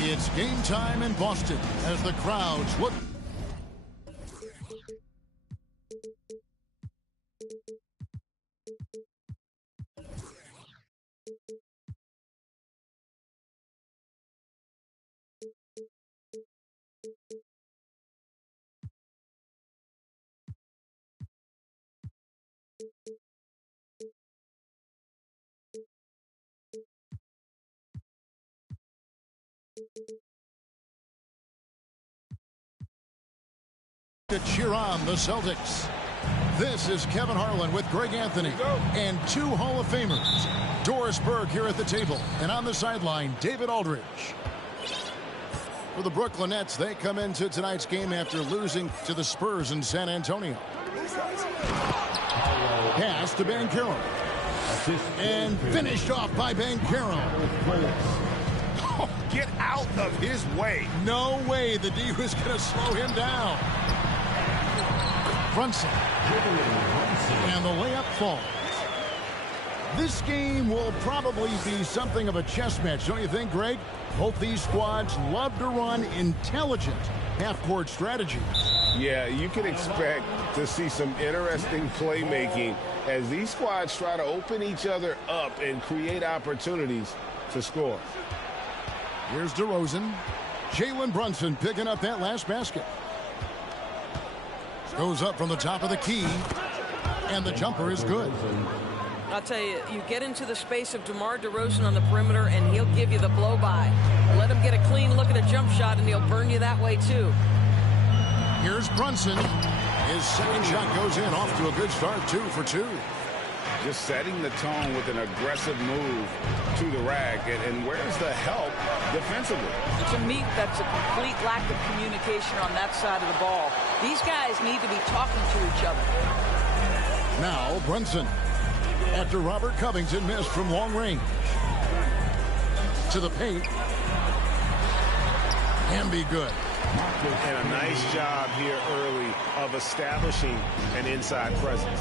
It's game time in Boston as the crowds look. To cheer on the Celtics. This is Kevin Harlan with Greg Anthony and two Hall of Famers. Doris Berg here at the table, and on the sideline, David Aldridge. For the Brooklyn Nets, they come into tonight's game after losing to the Spurs in San Antonio. Pass to Banchero. And finished off by Banchero. Oh, get out of his way. No way the D was going to slow him down. Brunson. And the layup falls. This game will probably be something of a chess match, don't you think, Greg? Both these squads love to run intelligent half-court strategies. Yeah, you can expect to see some interesting playmaking as these squads try to open each other up and create opportunities to score. Here's DeRozan. Jalen Brunson picking up that last basket. Goes up from the top of the key, and the jumper is good. I'll tell you, you get into the space of DeMar DeRozan on the perimeter, and he'll give you the blow-by. Let him get a clean look at a jump shot, and he'll burn you that way, too. Here's Brunson. His second shot goes in, off to a good start, 2 for 2. Just setting the tone with an aggressive move to the rack. And where's the help defensively? To me, that's a complete lack of communication on that side of the ball. These guys need to be talking to each other. Now Brunson, after Robert Covington missed from long range. To the paint. Can be good. And a nice job here early of establishing an inside presence.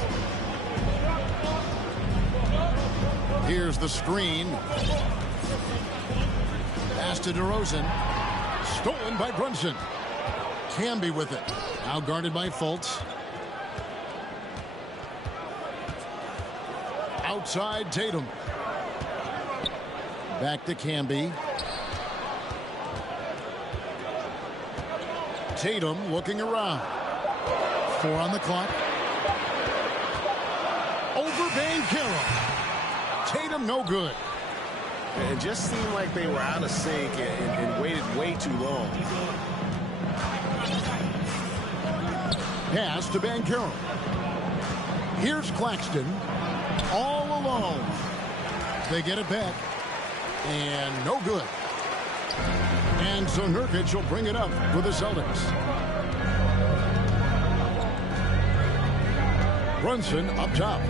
Here's the screen. Pass to DeRozan. Stolen by Brunson. Camby with it. Now guarded by Fultz. Outside Tatum. Back to Camby. Tatum looking around. 4 on the clock. Over Banchero. Tatum no good. It just seemed like they were out of sync and waited way too long. Pass to Banchero. Here's Claxton. All alone. They get it back. And no good. And so Nurkic will bring it up for the Celtics. Brunson up top.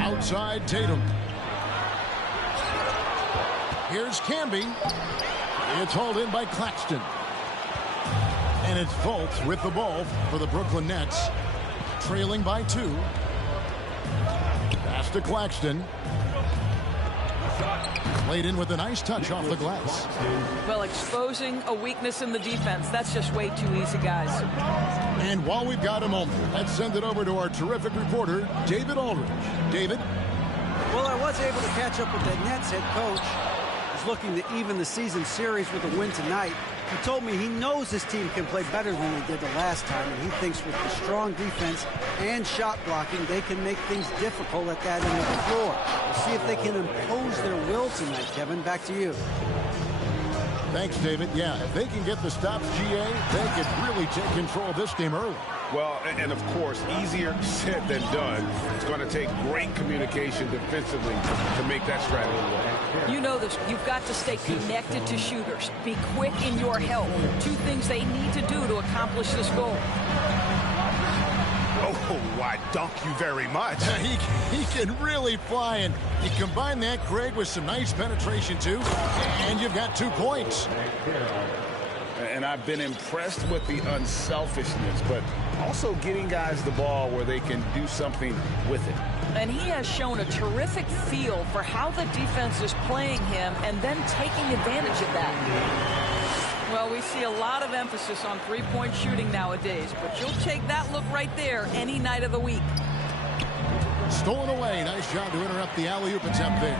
Outside Tatum. Here's Camby. It's hauled in by Claxton. And it's Fultz with the ball for the Brooklyn Nets. Trailing by 2. Pass to Claxton. Played in with a nice touch off the glass. Well, exposing a weakness in the defense, that's just way too easy, guys. And while we've got a moment, let's send it over to our terrific reporter, David Aldridge. David? Well, I was able to catch up with the Nets head coach. He's looking to even the season series with a win tonight. He told me he knows his team can play better than they did the last time, and he thinks with the strong defense and shot blocking, they can make things difficult at that end of the floor. We'll see if they can impose their will tonight, Kevin. Back to you. Thanks, David. Yeah, if they can get the stops, GA, they could really take control of this game early. Well, and of course, easier said than done. It's going to take great communication defensively to make that strategy work. You know this. You've got to stay connected to shooters. Be quick in your help. Two things they need to do to accomplish this goal. Oh, why, dunk you very much. He can really fly, and you combine that, Greg, with some nice penetration, too, and you've got 2 points. And I've been impressed with the unselfishness, but also getting guys the ball where they can do something with it. And he has shown a terrific feel for how the defense is playing him and then taking advantage of that. Well, we see a lot of emphasis on three-point shooting nowadays, but you'll take that look right there any night of the week. Stolen away. Nice job to interrupt the alley-oop attempt there.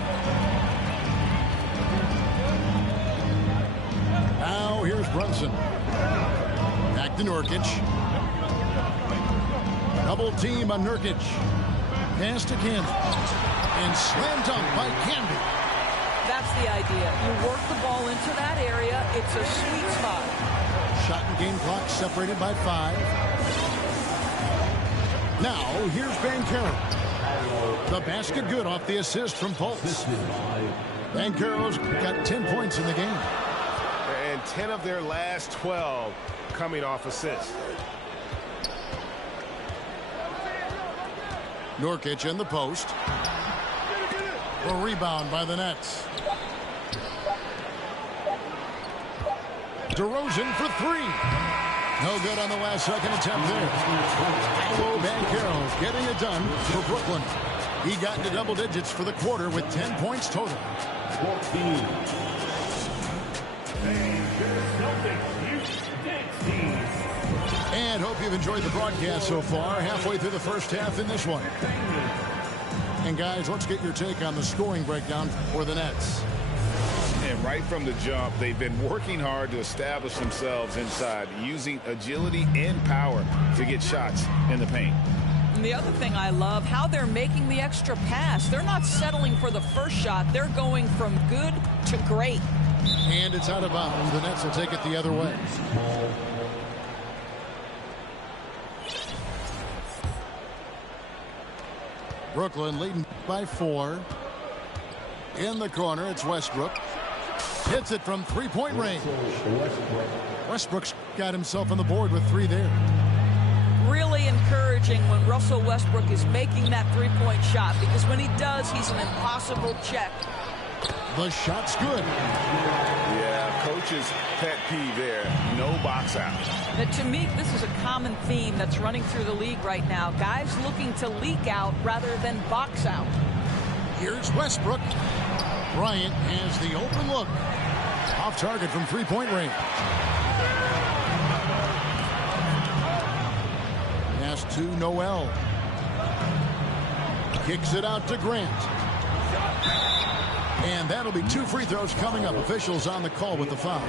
Now here's Brunson. Back to Nurkic. Double team on Nurkic. Pass to Canby. And slam dunk by Canby. That's the idea. You work the ball into that area. It's a sweet spot. Shot and game clock separated by 5. Now here's Banchero. The basket good off the assist from Fultz. Banchero's got 10 points in the game. And 10 of their last 12 coming off assists. Nurkic in the post. A rebound by the Nets. DeRozan for 3. No good on the last second attempt there. Paolo Banchero getting it done for Brooklyn. He got into double digits for the quarter with 10 points total. 14. And hope you've enjoyed the broadcast so far. Halfway through the first half in this one. And guys, let's get your take on the scoring breakdown for the Nets. And right from the jump, they've been working hard to establish themselves inside, using agility and power to get shots in the paint. And the other thing I love, how they're making the extra pass. They're not settling for the first shot. They're going from good to great. And it's out of bounds. The Nets will take it the other way. Brooklyn leading by 4. In the corner, it's Westbrook. Hits it from three-point range. Westbrook's got himself on the board with 3 there. Really encouraging when Russell Westbrook is making that three-point shot, because when he does, he's an impossible check. The shot's good. Yeah, coach's pet peeve there. No box out. But to me, this is a common theme that's running through the league right now. Guys looking to leak out rather than box out. Here's Westbrook. Bryant has the open look. Off target from three-point range. Pass to Noel. Kicks it out to Grant. And that'll be 2 free throws coming up. Officials on the call with the foul.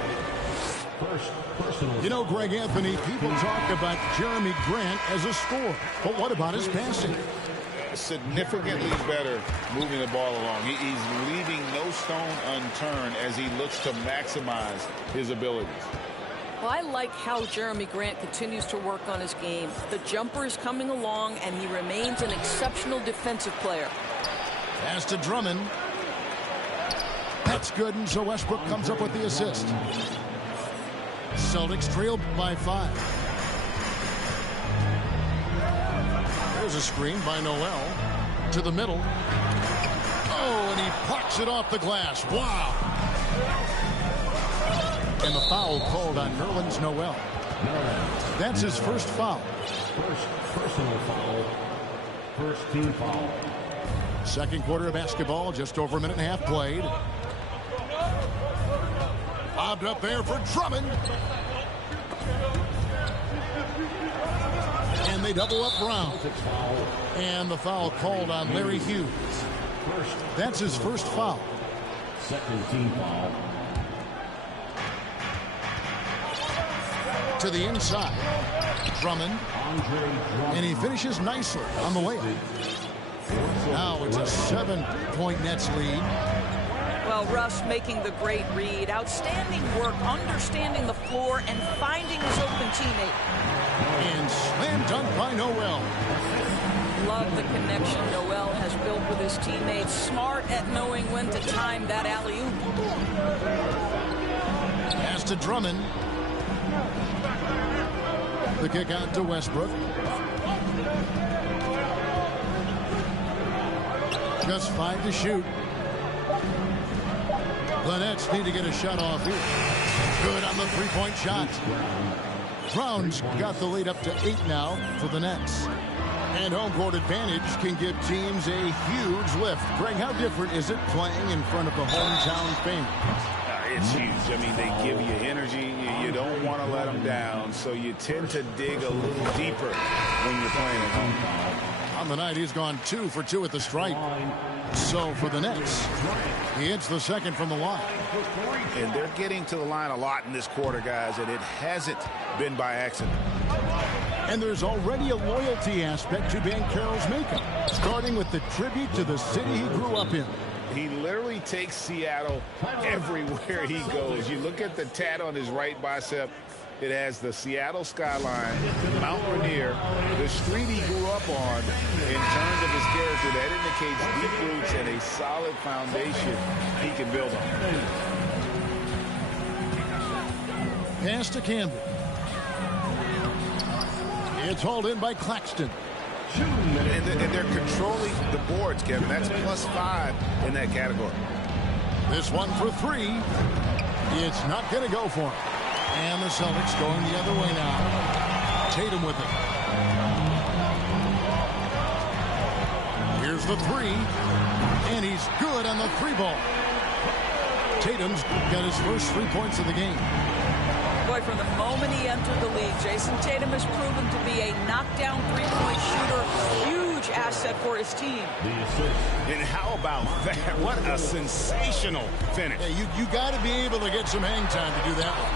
You know, Greg Anthony, people talk about Jeremy Grant as a scorer. But what about his passing? Significantly better moving the ball along. He's leaving no stone unturned as he looks to maximize his abilities. Well, I like how Jeremy Grant continues to work on his game. The jumper is coming along, and he remains an exceptional defensive player. Pass to Drummond. That's good, and so Westbrook comes up with the assist. Celtics trailed by 5. There's a screen by Noel to the middle. Oh, and he plucks it off the glass. Wow. And the foul called on Nerlens Noel. That's his first foul. First personal foul. First team foul. Second quarter of basketball, just over a minute and a half played. Bobbed up there for Drummond. And they double up Brown. And the foul called on Larry Hughes. That's his first foul. Second team foul. To the inside. Drummond. And he finishes nicely on the layup. Now it's a 7-point Nets lead. Well, Russ making the great read. Outstanding work, understanding the floor, and finding his open teammate. And slam dunk by Noel. Love the connection Noel has built with his teammates. Smart at knowing when to time that alley-oop. Pass to Drummond. The kick out to Westbrook. Just 5 to shoot. The Nets need to get a shot off here. Good on the three-point shot. Brown's got the lead up to 8 now for the Nets. And home court advantage can give teams a huge lift. Greg, how different is it playing in front of the hometown fans? It's huge. I mean, they give you energy. You don't want to let them down, so you tend to dig a little deeper when you're playing at home. On the night, he's gone 2 for 2 at the stripe. So for the Nets, he hits the second from the line. And they're getting to the line a lot in this quarter, guys, and it hasn't been by accident. And there's already a loyalty aspect to Banchero's makeup, starting with the tribute to the city he grew up in. He literally takes Seattle everywhere he goes. You look at the tat on his right bicep. It has the Seattle skyline, Mount Rainier, the street he grew up on. In terms of his character, that indicates deep roots and a solid foundation he can build on. Pass to Campbell. It's hauled in by Claxton. And they're controlling the boards, Kevin. That's +5 in that category. This one for 3. It's not going to go for him. And the Celtics going the other way now. Tatum with it. Here's the 3. And he's good on the 3-ball. Tatum's got his first 3 points of the game. Boy, from the moment he entered the league, Jason Tatum has proven to be a knockdown three-point shooter. Huge asset for his team. And how about that? What a sensational finish. Yeah, you got to be able to get some hang time to do that one.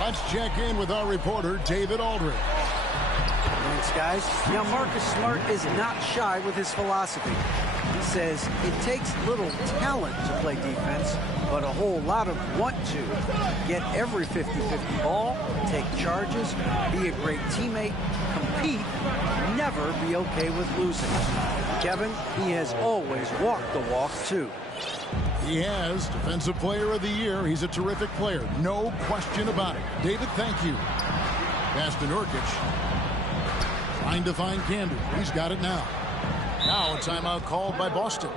Let's check in with our reporter, David Aldridge. Thanks, guys. Now, Marcus Smart is not shy with his philosophy. He says it takes little talent to play defense, but a whole lot of want to. Get every 50-50 ball, take charges, be a great teammate, compete, never be okay with losing. Kevin, he has always walked the walk, too. He has Defensive Player of the Year. He's a terrific player. No question about it. David, thank you. Pass to Nurkic. Trying to find Camby. He's got it now. Now a timeout called by Boston.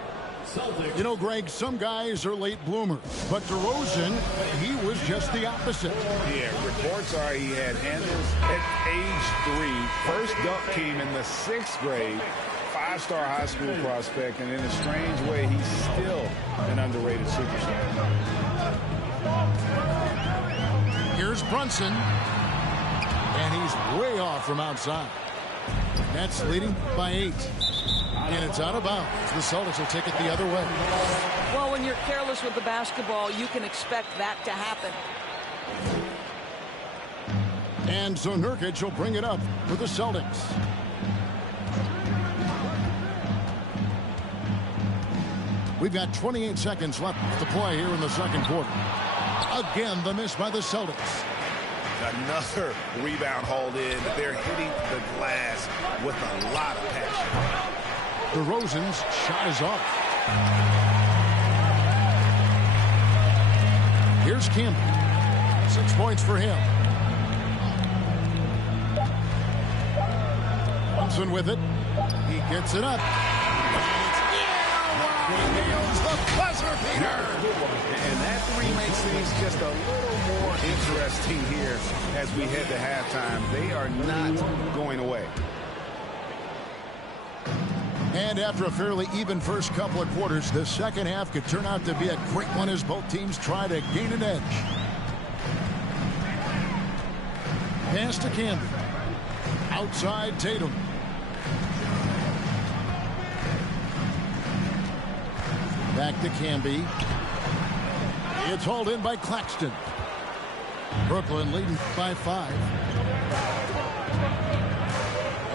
You know, Greg, some guys are late bloomers, but DeRozan, he was just the opposite. Yeah, reports are he had handles at age 3. First dunk came in the 6th grade. 5-star high school prospect, and in a strange way, he's still an underrated superstar. Here's Brunson, and he's way off from outside. Nets leading by 8. And it's out of bounds. The Celtics will take it the other way. Well, when you're careless with the basketball, you can expect that to happen. And so Nurkic will bring it up for the Celtics. We've got 28 seconds left to play here in the second quarter. Again, the miss by the Celtics. Another rebound hauled in. They're hitting the glass with a lot of passion. DeRozan's shot is off. Here's Kim. 6 points for him. Brunson with it. He gets it up. Nails the buzzer beater. And that 3 makes things just a little more interesting here as we head to halftime. They are not going away. And after a fairly even first couple of quarters, the second half could turn out to be a great one as both teams try to gain an edge. Pass to Camby. Outside Tatum. Back to Camby. It's hauled in by Claxton. Brooklyn leading by 5.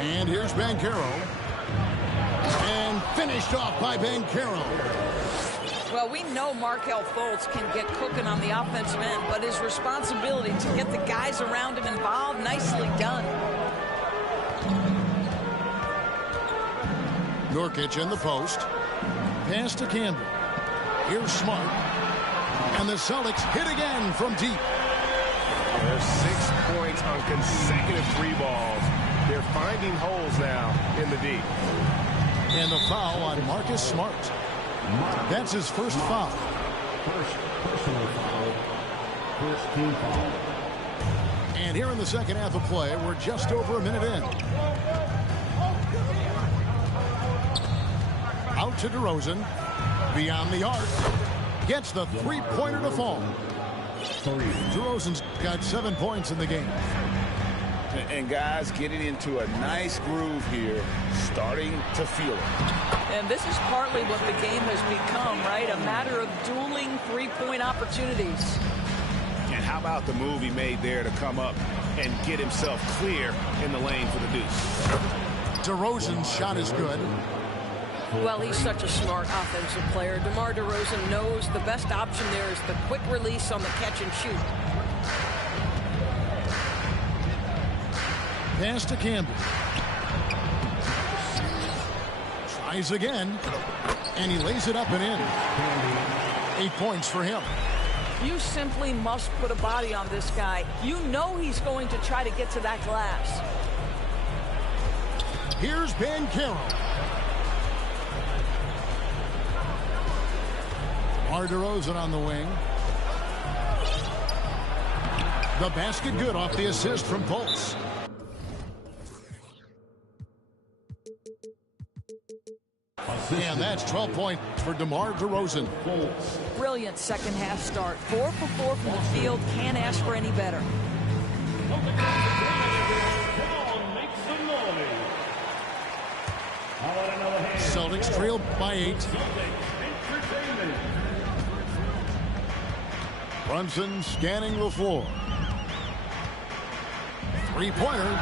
And here's Banchero. And finished off by Banchero. Well, we know Markelle Fultz can get cooking on the offensive end, but his responsibility to get the guys around him involved, nicely done. Nurkic in the post. Pass to Campbell. Here's Smart. And the Celtics hit again from deep. There's 6 points on consecutive 3 balls. They're finding holes now in the D. And the foul on Marcus Smart. That's his first foul. First personal foul. First team foul. And here in the second half of play, we're just over a minute in. Out to DeRozan. Beyond the arc. Gets the three-pointer to fall. DeRozan's got 7 points in the game. And guys getting into a nice groove here, starting to feel it. And this is partly what the game has become, right? A matter of dueling three-point opportunities. And how about the move he made there to come up and get himself clear in the lane for the deuce? DeRozan's shot is good. Well, he's such a smart offensive player. DeMar DeRozan knows the best option there is the quick release on the catch and shoot. Pass to Campbell. Tries again. And he lays it up and in. 8 points for him. You simply must put a body on this guy. You know he's going to try to get to that glass. Here's Banchero. DeRozan on the wing. The basket good off the assist from Fultz. And that's 12 points for DeMar DeRozan. Brilliant second half start. 4 for 4 from the field. Can't ask for any better. Celtics trailed by 8. Brunson scanning the floor. Three-pointer.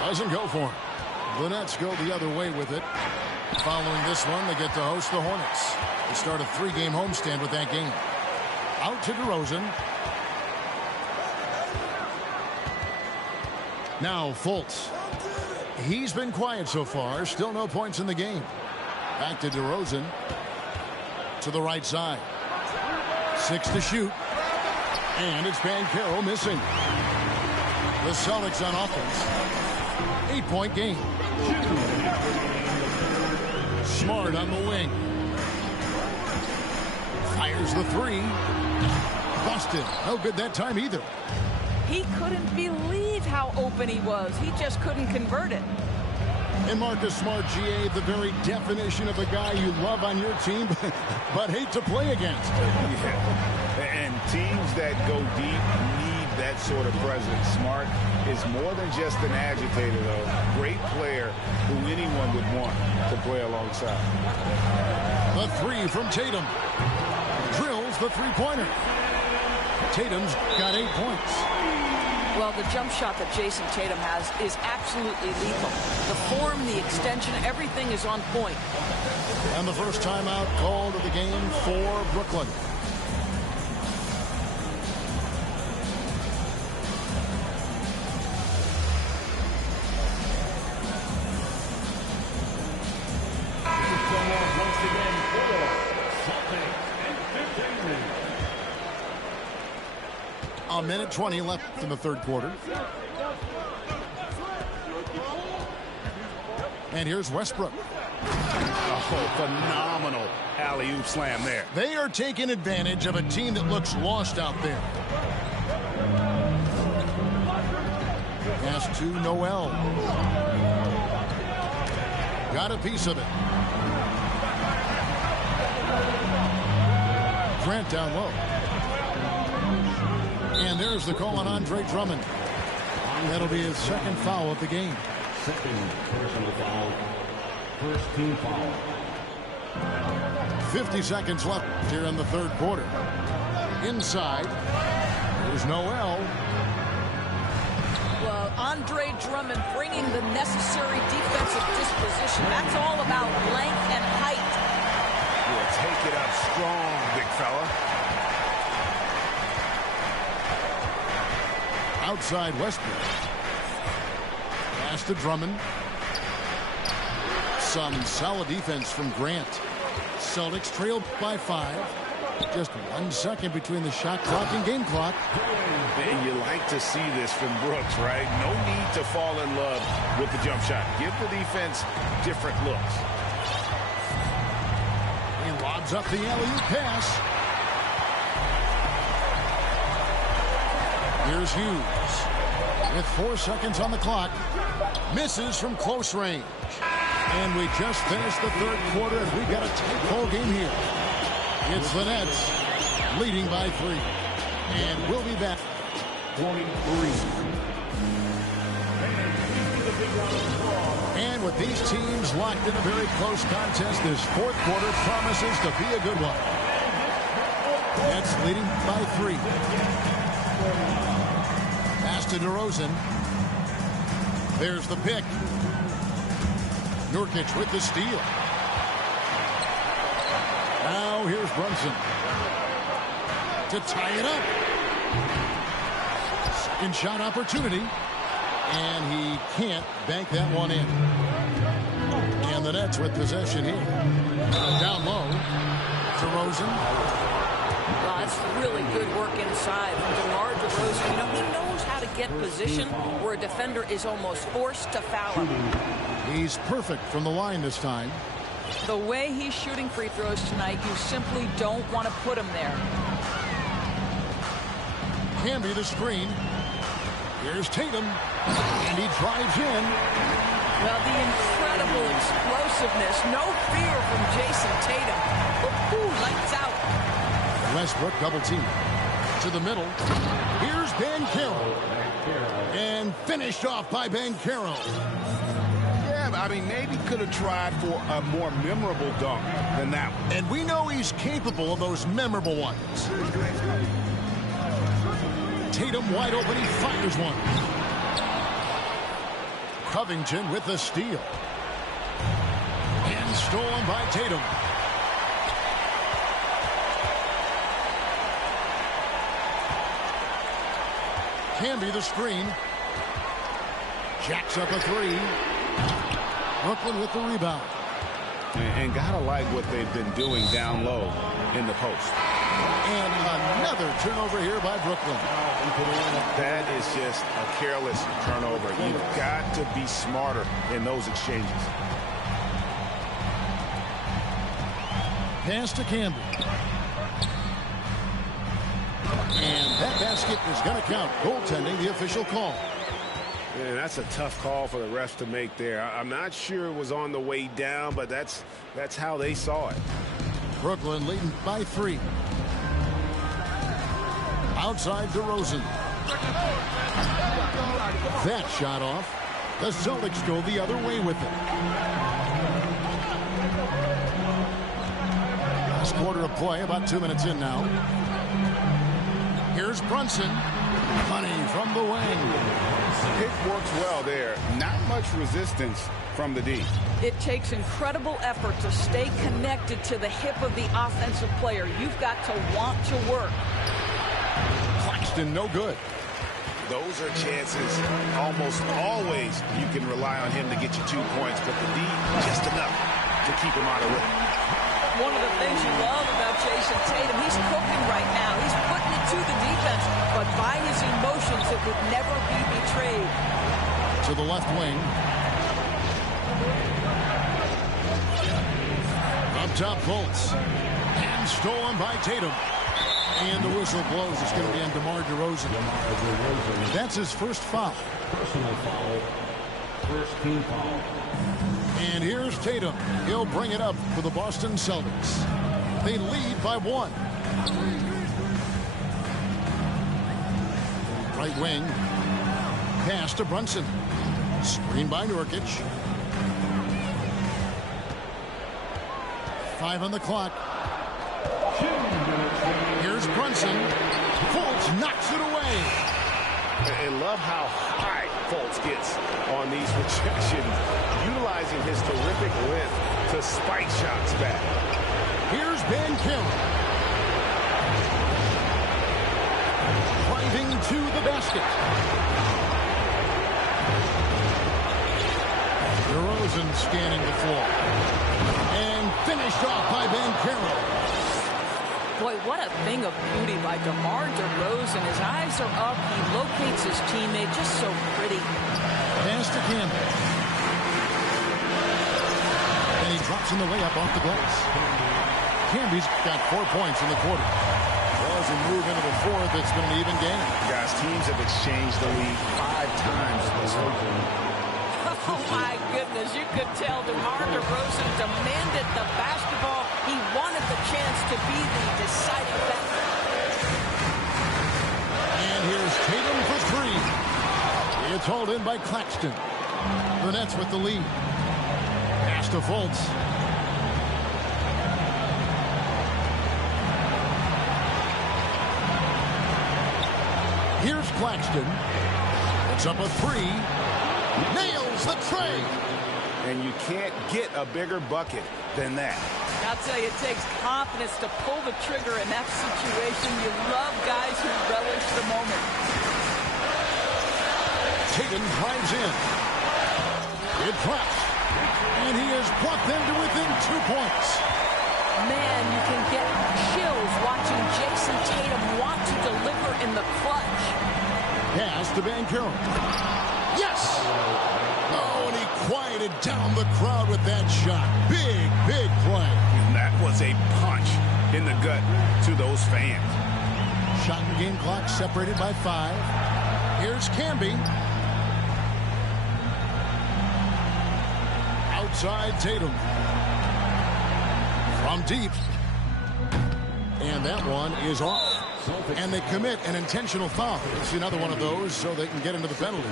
Doesn't go for him. The Nets go the other way with it. Following this one, they get to host the Hornets. They start a 3-game homestand with that game. Out to DeRozan. Now Fultz. He's been quiet so far. Still no points in the game. Back to DeRozan. To the right side. 6 to shoot. And it's Banchero missing. The Celtics on offense. 8-point game. Smart on the wing. Fires the 3. Busted. No good that time either. He couldn't believe how open he was. He just couldn't convert it. And Marcus Smart, GA, the very definition of a guy you love on your team, but hate to play against. Yeah. And teams that go deep need that sort of presence. Smart is more than just an agitator, though. Great player who anyone would want to play alongside. The 3 from Tatum. Drills the three-pointer. Tatum's got 8 points. Well, the jump shot that Jason Tatum has is absolutely lethal. The form, the extension, everything is on point. And the first timeout called of the game for Brooklyn. A minute 20 left in the third quarter. And here's Westbrook. Oh, phenomenal alley-oop slam there. They are taking advantage of a team that looks lost out there. Pass to Noel. Got a piece of it. Grant down low. And there's the call on Andre Drummond. That'll be his second foul of the game. Second personal foul. First team foul. 50 seconds left here in the third quarter. Inside. There's Noel. Well, Andre Drummond bringing the necessary defensive disposition. That's all about length and height. Yeah, take it up strong, big fella. Outside Westbrook. Pass to Drummond. Some solid defense from Grant. Celtics trailed by 5. Just 1 second between the shot clock and game clock. And you like to see this from Brooks, right? No need to fall in love with the jump shot. Give the defense different looks. He lobs up the alley-oop pass. Here's Hughes. With 4 seconds on the clock. Misses from close range. And we just finished the third quarter, and we've got a tight ball game here. It's the Nets leading by 3. And we'll be back. 23. And with these teams locked in a very close contest, this fourth quarter promises to be a good one. Nets leading by 3. Pass to DeRozan. There's the pick. Nurkic with the steal. Now here's Brunson to tie it up. Second shot opportunity. And he can't bank that one in. And the Nets with possession here. Down low. DeRozan. Well, that's really good work inside from DeMar DeRozan. You know, he knows how to get position where a defender is almost forced to foul him. He's perfect from the line this time. The way he's shooting free throws tonight, you simply don't want to put him there. Can be the screen. Here's Tatum. And he drives in. Well, the incredible explosiveness. No fear from Jason Tatum. Ooh, lights out. Westbrook double team. To the middle. Here's Banchero. And finished off by Banchero. Yeah, I mean, maybe could have tried for a more memorable dunk than that one. And we know he's capable of those memorable ones. Tatum wide open. He fires one. Covington with the steal. And stolen by Tatum. Can be the screen. Jacks up a 3. Brooklyn with the rebound. And gotta like what they've been doing down low in the post. And another turnover here by Brooklyn. That is just a careless turnover. You've got to be smarter in those exchanges. Pass to Campbell. And that basket is going to count. Goaltending, the official call. Man, that's a tough call for the refs to make there. I'm not sure it was on the way down, but that's how they saw it. Brooklyn leading by 3. Outside DeRozan. That shot off. The Celtics go the other way with it. Last quarter of play, about 2 minutes in now. Here's Brunson. Honey from the wing. It works well there. Not much resistance from the D. It takes incredible effort to stay connected to the hip of the offensive player. You've got to want to work. Claxton, no good. Those are chances almost always you can rely on him to get you 2 points, but the D, just enough to keep him out of rhythm. One of the things you love about Jason Tatum, he's cooking right now. He's putting it to the defense, but by his emotions, it would never be betrayed. To the left wing. Up top, Fultz. And stolen by Tatum. And the whistle blows. It's going to be on DeMar DeRozan. That's his first foul. Personal foul. First team foul. And here's Tatum. He'll bring it up for the Boston Celtics. They lead by 1. Right wing. Pass to Brunson. Screen by Nurkic. 5 on the clock. Here's Brunson. Fultz knocks it away. And love how high Fultz gets on these rejections, utilizing his terrific length to spike shots back. Here's Ben Carroll. Driving to the basket. DeRozan scanning the floor. And finished off by Ben Carroll. Boy, what a thing of beauty by DeMar DeRozan. His eyes are up. He locates his teammate just so pretty. Pass to Campbell. And he drops in the layup off the glass. Camby's got 4 points in the quarter. Well, as we move into the fourth, it's been an even game. Guys, teams have exchanged the lead 5 times this season. Oh, my goodness. You could tell DeMar DeRozan demanded the basketball. He wanted the chance to be the deciding factor. And here's Tatum for three. It's hauled in by Claxton. The Nets with the lead. Pass to Fultz. Here's Claxton. It's up a three. Nails the tray. And you can't get a bigger bucket than that. I'll tell you, it takes confidence to pull the trigger in that situation. You love guys who relish the moment. Tatum drives in. It drops. And he has brought them to within 2 points. Man, you can get chills watching Jason Tatum want to deliver in the clutch. Pass to Van Carroll. Yes! Oh, and he quieted down the crowd with that shot. Big, big play. And that was a punch in the gut to those fans. Shot and game clock separated by 5. Here's Camby. Outside Tatum. From deep. And that one is off. And they commit an intentional foul. It's another one of those so they can get into the penalty.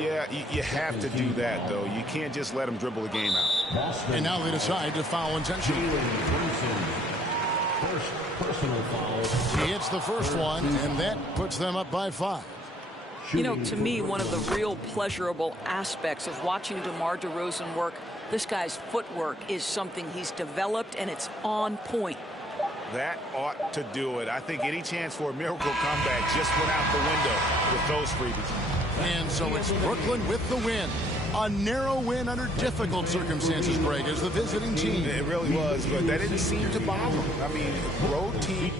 Yeah, you have to do that, though. You can't just let them dribble the game out. And now they decide to foul intentionally. First personal foul. He hits the first one, and that puts them up by 5. You know, to me, one of the real pleasurable aspects of watching DeMar DeRozan work, this guy's footwork is something he's developed, and it's on point. That ought to do it. I think any chance for a miracle comeback just went out the window with those freebies. And so it's Brooklyn with the win. A narrow win under difficult circumstances, Greg, as the visiting team. It really was, but that didn't seem to bother them. I mean, road team